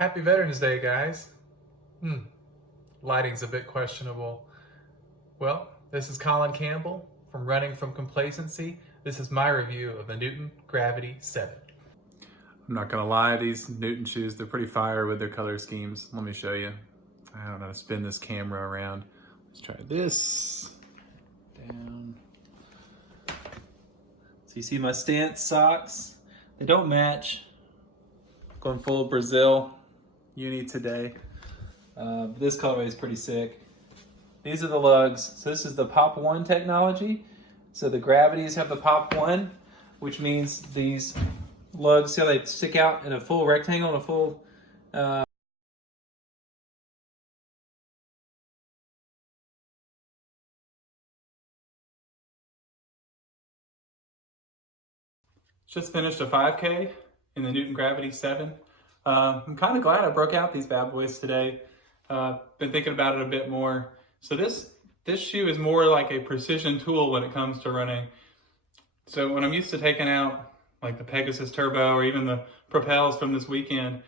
Happy Veterans Day, guys. Lighting's a bit questionable. Well, this is Colin Campbell from Running from Complacency. This is my review of the Newton Gravity 7. I'm not gonna lie, these Newton shoes, they're pretty fire with their color schemes. Let me show you. I don't know how to spin this camera around. Let's try this. Down. So you see my stance socks? They don't match. Going full Brazil uni today. This colorway is pretty sick. These are the lugs. So this is the Pop 1 technology. So the gravities have the Pop 1, which means these lugs, see how they stick out in a full rectangle, in a full Just finished a 5K in the Newton Gravity 7. I'm kind of glad I broke out these bad boys today. Been thinking about it a bit more. So this shoe is more like a precision tool when it comes to running. So when I'm used to taking out like the Pegasus Turbo or even the Propels from this weekend,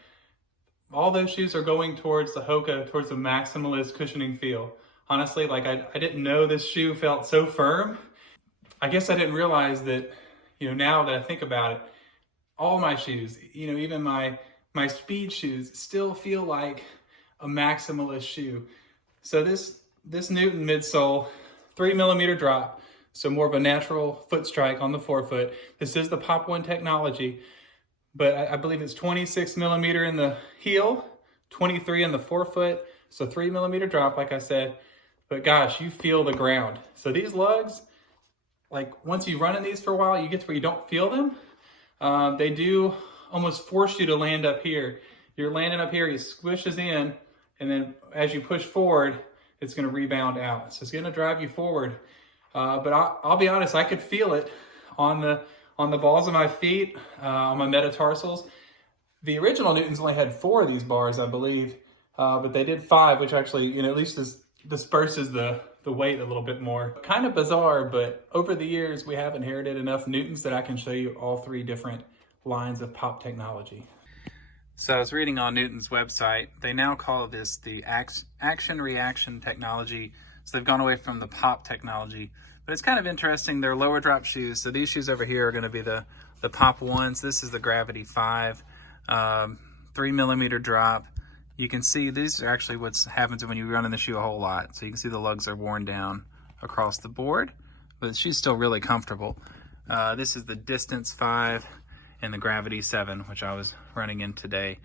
all those shoes are going towards the Hoka, towards the maximalist cushioning feel. Honestly, like I didn't know this shoe felt so firm. I guess I didn't realize that, now that I think about it, all my shoes, even my speed shoes still feel like a maximalist shoe. So this Newton midsole, 3mm drop, so more of a natural foot strike on the forefoot. This is the Pop 1 technology, but I believe it's 26mm in the heel, 23 in the forefoot, so 3mm drop, like I said. But gosh, you feel the ground. So these lugs, like once you run in these for a while, you get to where you don't feel them. They do almost force you to land up here. You're landing up here, he squishes in, and then as you push forward, it's gonna rebound out. So it's gonna drive you forward. But I'll be honest, I could feel it on the balls of my feet, on my metatarsals. The original Newtons only had 4 of these bars, I believe, but they did 5, which actually, at least disperses the weight a little bit more. Kind of bizarre, but over the years, we have inherited enough Newtons that I can show you all 3 different lines of Pop technology. So I was reading on Newton's website, they now call this the action-reaction technology. So they've gone away from the Pop technology, but it's kind of interesting. They're lower drop shoes. So these shoes over here are gonna be the Pop 1s. This is the Gravity 5, 3mm drop. You can see these are actually what happens when you run in the shoe a whole lot. So you can see the lugs are worn down across the board, but the shoe's still really comfortable. This is the Distance 5 and the Gravity 7, which I was running in today.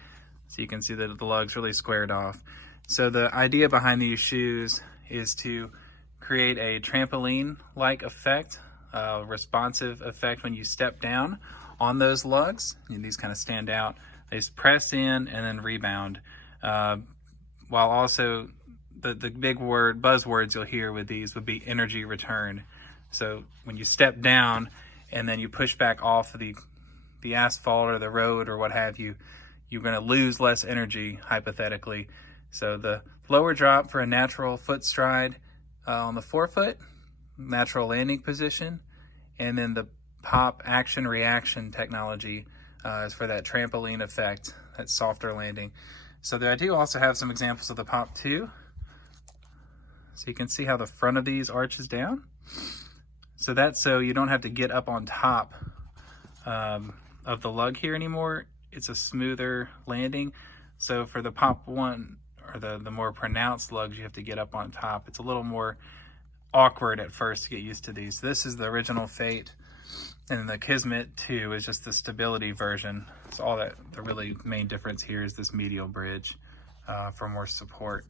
So you can see that the lugs really squared off. So the idea behind these shoes is to create a trampoline-like effect, a responsive effect when you step down on those lugs. And these kind of stand out. They just press in and then rebound. While also the big buzzwords you'll hear with these would be energy return. So when you step down and then you push back off of the asphalt or the road or what have you, you're going to lose less energy, hypothetically. So the lower drop for a natural foot stride on the forefoot, natural landing position, and then the Pop action-reaction technology is for that trampoline effect, that softer landing. So I do also have some examples of the Pop 2. So you can see how the front of these arches down. So that's so you don't have to get up on top of the lug here anymore. It's a smoother landing. So for the Pop 1, or the more pronounced lugs, you have to get up on top. It's a little more awkward at first to get used to these. So this is the original Fate, and the Kismet 2 is just the stability version. So all that, the really main difference here is this medial bridge for more support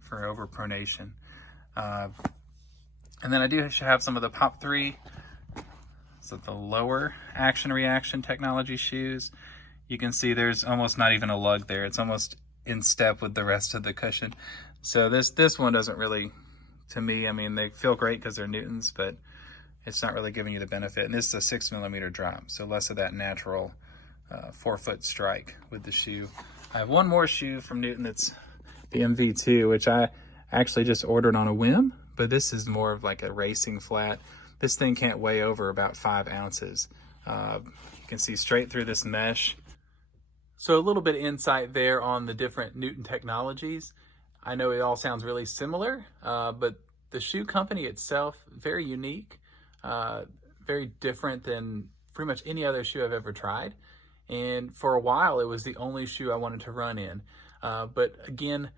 for overpronation. And then I do have some of the Pop 3, so the lower action-reaction technology shoes. You can see there's almost not even a lug there. It's almost in step with the rest of the cushion. So this one doesn't really, to me, I mean, they feel great because they're Newtons, but it's not really giving you the benefit. And this is a 6mm drop, so less of that natural forefoot strike with the shoe. I have one more shoe from Newton that's the MV2, which I actually just ordered on a whim, but this is more of like a racing flat. This thing can't weigh over about 5 ounces. You can see straight through this mesh. So a little bit of insight there on the different Newton technologies. I know it all sounds really similar, but the shoe company itself, very unique, very different than pretty much any other shoe I've ever tried. And for a while, it was the only shoe I wanted to run in. But again,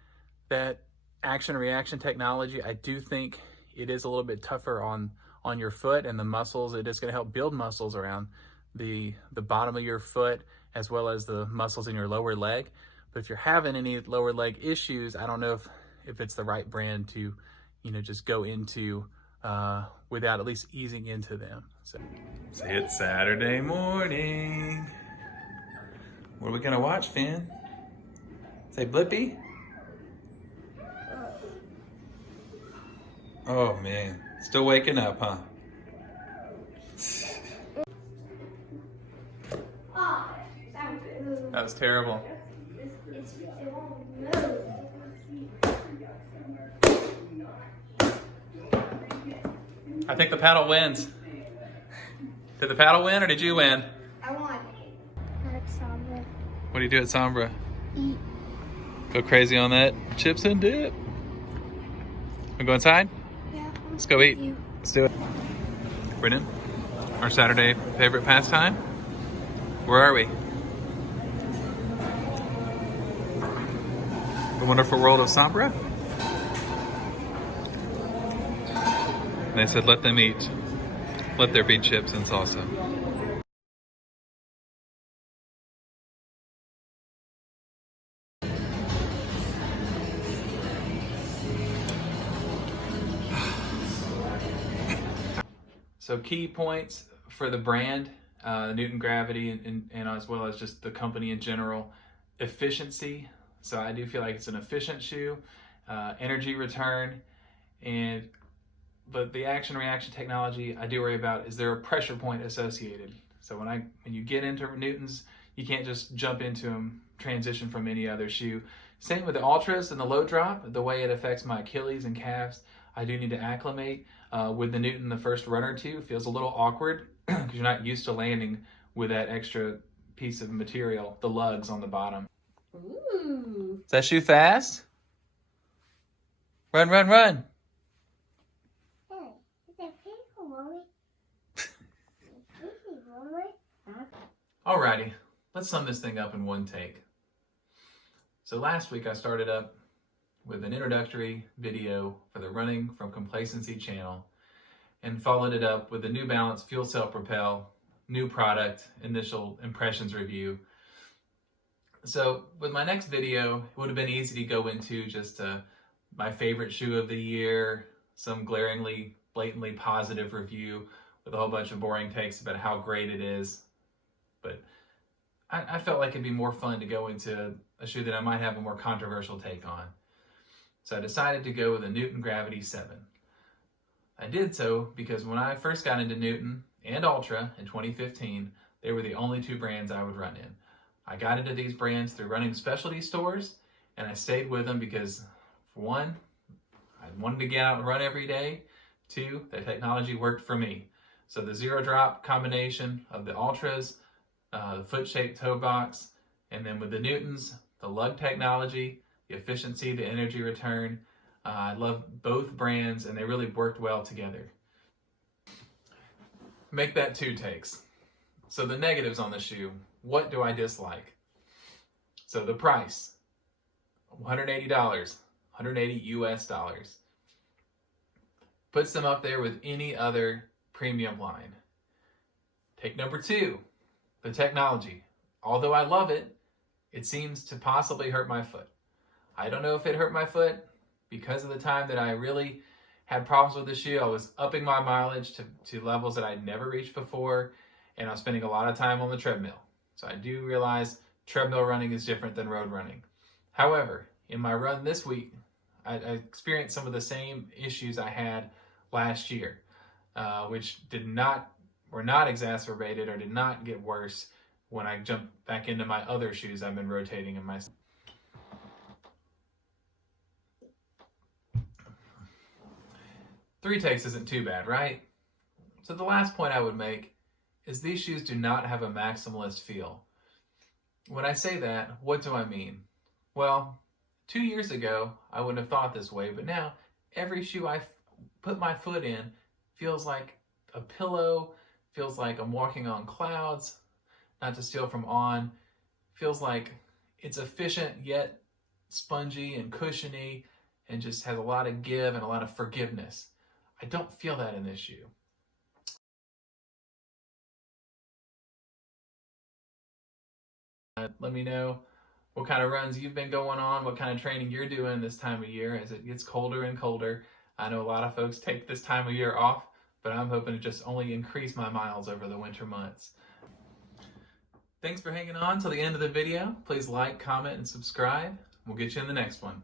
that action reaction technology, I do think it is a little bit tougher on your foot and the muscles. It is going to help build muscles around the bottom of your foot as well as the muscles in your lower leg. But if you're having any lower leg issues, I don't know if it's the right brand to, just go into without at least easing into them. So it's Saturday morning. What are we gonna watch, Finn? Say Blippi? Oh man, still waking up, huh? That was terrible. I think the paddle wins. Did the paddle win or did you win? I won. At Sombra. What do you do at Sombra? Eat. Go crazy on that chips and dip. We go inside? Yeah. Let's go eat. Let's do it. Brennan, our Saturday favorite pastime? Where are we? The wonderful world of Sombra? And they said, let them eat. Let there be chips and salsa. So key points for the brand, Newton Gravity, and as well as just the company in general. Efficiency. So I do feel like it's an efficient shoe. Energy return. But the action reaction technology I do worry about, is there a pressure point associated? So when you get into Newtons, you can't just jump into them, transition from any other shoe. Same with the Ultras and the low drop, the way it affects my Achilles and calves, I do need to acclimate. With the Newton, the first run or two feels a little awkward because you're not used to landing with that extra piece of material, the lugs on the bottom. Ooh. Is that shoe fast? Run, run, run. Hey, is that painful, Mommy? Alrighty, let's sum this thing up in one take. So last week I started up with an introductory video for the Running from Complacency channel and followed it up with the New Balance Fuel Cell Propel, new product, initial impressions review. So with my next video, it would have been easy to go into just my favorite shoe of the year, some glaringly, blatantly positive review with a whole bunch of boring takes about how great it is. But I felt like it'd be more fun to go into a shoe that I might have a more controversial take on. So I decided to go with a Newton Gravity 7. I did so because when I first got into Newton and Ultra in 2015, they were the only two brands I would run in. I got into these brands through running specialty stores, and I stayed with them because, for one, I wanted to get out and run every day. Two, the technology worked for me. So the zero drop combination of the Ultras, the foot-shaped toe box, and then with the Newtons, the lug technology, the efficiency, the energy return. I love both brands, and they really worked well together. Make that two takes. So the negatives on the shoe, what do I dislike? So the price, $180, 180 US dollars. Puts them up there with any other premium line. Take number two, the technology. Although I love it, it seems to possibly hurt my foot. I don't know if it hurt my foot because of the time that I really had problems with the shoe. I was upping my mileage to levels that I'd never reached before, and I was spending a lot of time on the treadmill. So I do realize treadmill running is different than road running. However, in my run this week, I experienced some of the same issues I had last year, which were not exacerbated or did not get worse when I jumped back into my other shoes I've been rotating in my... Three takes isn't too bad, right? So the last point I would make is these shoes do not have a maximalist feel. When I say that, what do I mean? Well, 2 years ago, I wouldn't have thought this way, but now every shoe I put my foot in feels like a pillow, feels like I'm walking on clouds, not to steal from On, feels like it's efficient yet spongy and cushiony and just has a lot of give and a lot of forgiveness. I don't feel that in this shoe. Let me know what kind of runs you've been going on, what kind of training you're doing this time of year as it gets colder and colder. I know a lot of folks take this time of year off, but I'm hoping to just only increase my miles over the winter months. Thanks for hanging on till the end of the video. Please like, comment, and subscribe. We'll get you in the next one.